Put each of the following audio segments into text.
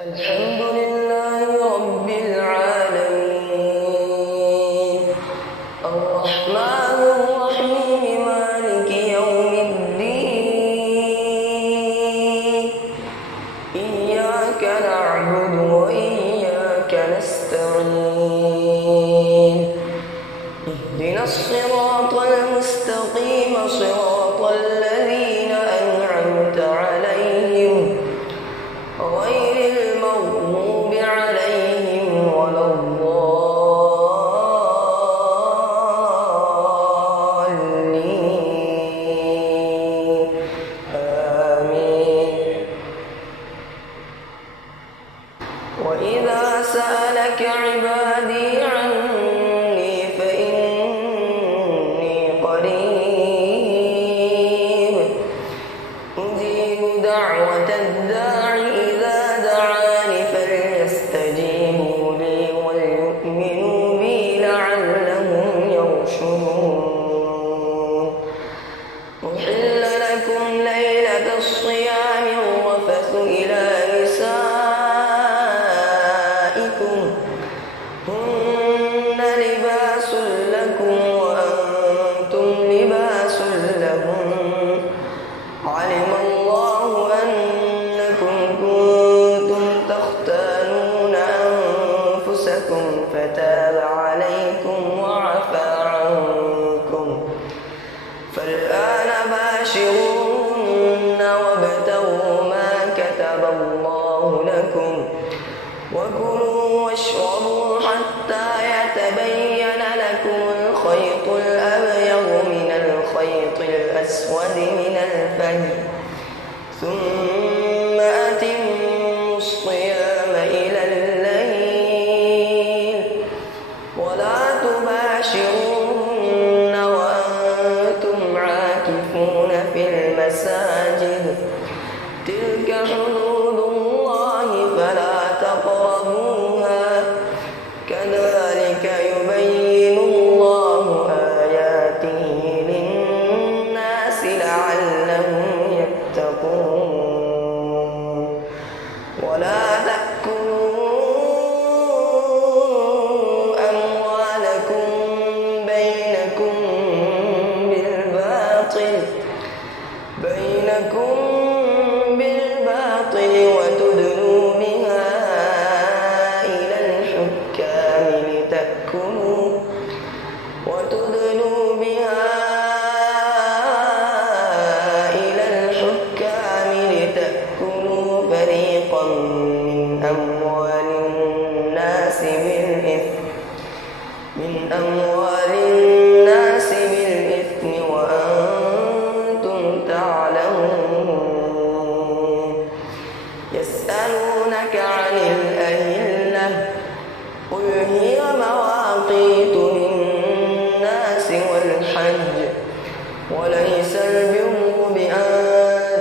الحمد لله رب العالمين الرحمن الرحيم مالك يوم الدين إياك نعبد وإياك نستعين اهدنا الصراط المستقيم صراط الذين أنعمت عليهم غير المغضوب عليهم ولا الضالين آمين. وإذا سألك عبادي عني فإني قريب أجيب دعوة الداعي إذا دعاني فليستجيبوا لي وليؤمنوا بي لعلهم يرشدون. أحل لكم ليلة الصيام الرفث إلى نسائكم هن لباس لكم وأنتم لباس لهم علم الله أنكم كنتم تختانون أنفسكم فتاب عليكم وعفى عنكم فالآن باشروهن وابتغوا ما كتب الله لكم وكلوا واشربوا حتى يتبين لكم الخيط الأبيض من الخيط الأسود من الفجر ثم أتموا الصيام إلى الليل ولا تباشروهن وأنتم عاكفون في المساجد تلك حدود الله فلا تقربوها كذلك يبين الله آياته للناس لعلهم يتقون. ولا تأكلوا أموالكم بينكم بالباطل وتدلوا بها إلى الحكام لتأكلوا فريقا من أموال الناس بالإثم وأنتم تعلمون. يسألونك عن الأهلة قل هي مواقيت للناس والحج وليس البر بأن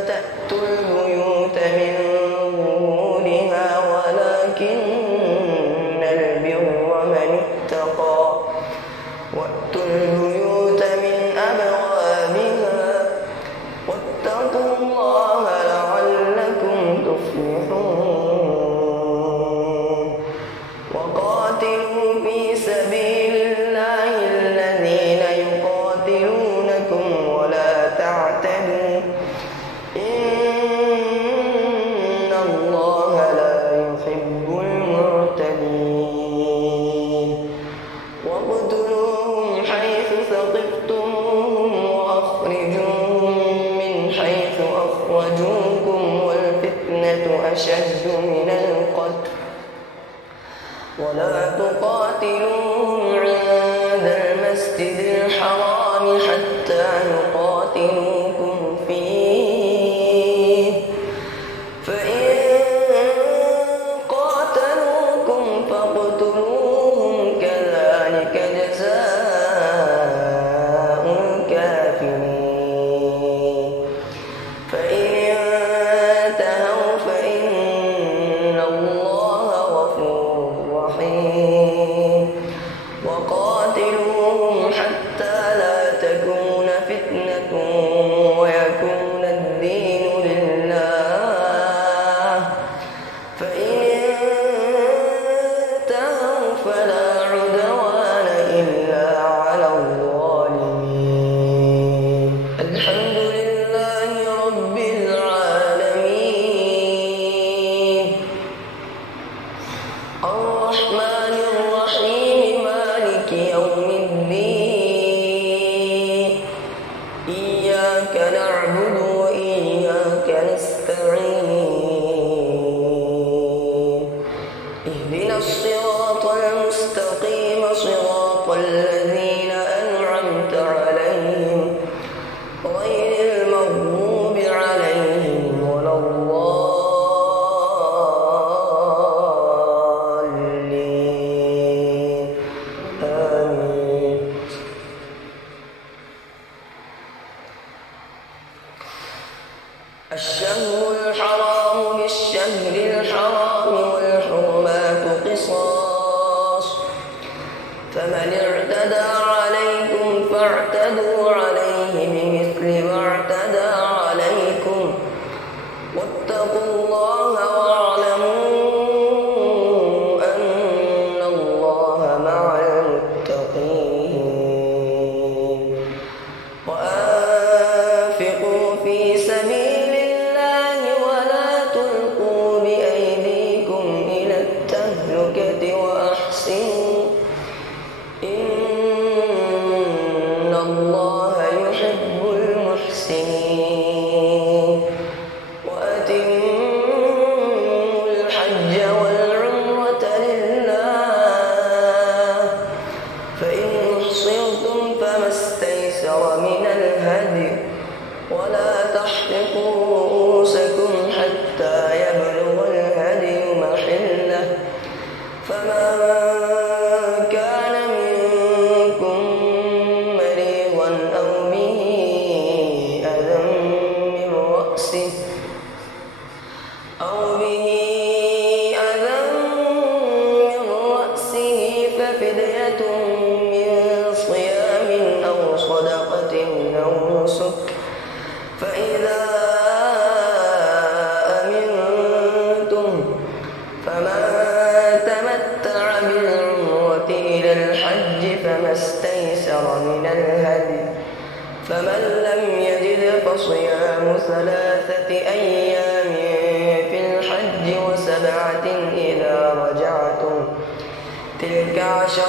تأتوا البيوت من ظهورها ولكن البر من اتقى وأتوا البيوت من أبوابها واتقوا الله لعلكم تفلحون. وقاتلوا في سبيل الله الذين يقاتلونكم ولا تعتدوا إن الله لا يحب المعتدين. واقتلوهم حيث ثقفتموهم وأخرجوهم من حيث أخرجوكم والفتنة أشد من القتل ولا تقاتلوهم عند المسجد الحرام حتى يقاتلوكم فيه فإن قاتلوكم فاقتلوهم كذلك جزاء الكافرين. فإن انتهوا فإن الله غفور رحيم. وقاتلوهم حتى لا تكون فتنة الشهر الحرام والحرمات قصاص فمن اعتدى عليكم فاعتدوا عليه بمثل ما اعتدى عليكم واتقوا الله واعلموا أن الله مع المتقين وأنفقوا في سبيل الله ولا تلقوا بأيديكم إلى التهلكة وأحسنوا إن الله يحب المحسنين وأتموا الحج والعمرة لله فإن أحصرتم فما استيسر من الهدي ولا تحلقوا رؤوسكم حتى يبلغ الهدي محله فمن كان منكم مريضا أو به أذى من رأسه ففدية من صيام أو صدقة أو نسك فإذا أمنتم فمن تمتع بالعمرة إلى الحج فما استيسر من الهدي فمن لم يجد فصيام 3 أيام في الحج و7 إذا رجعتم تلك 10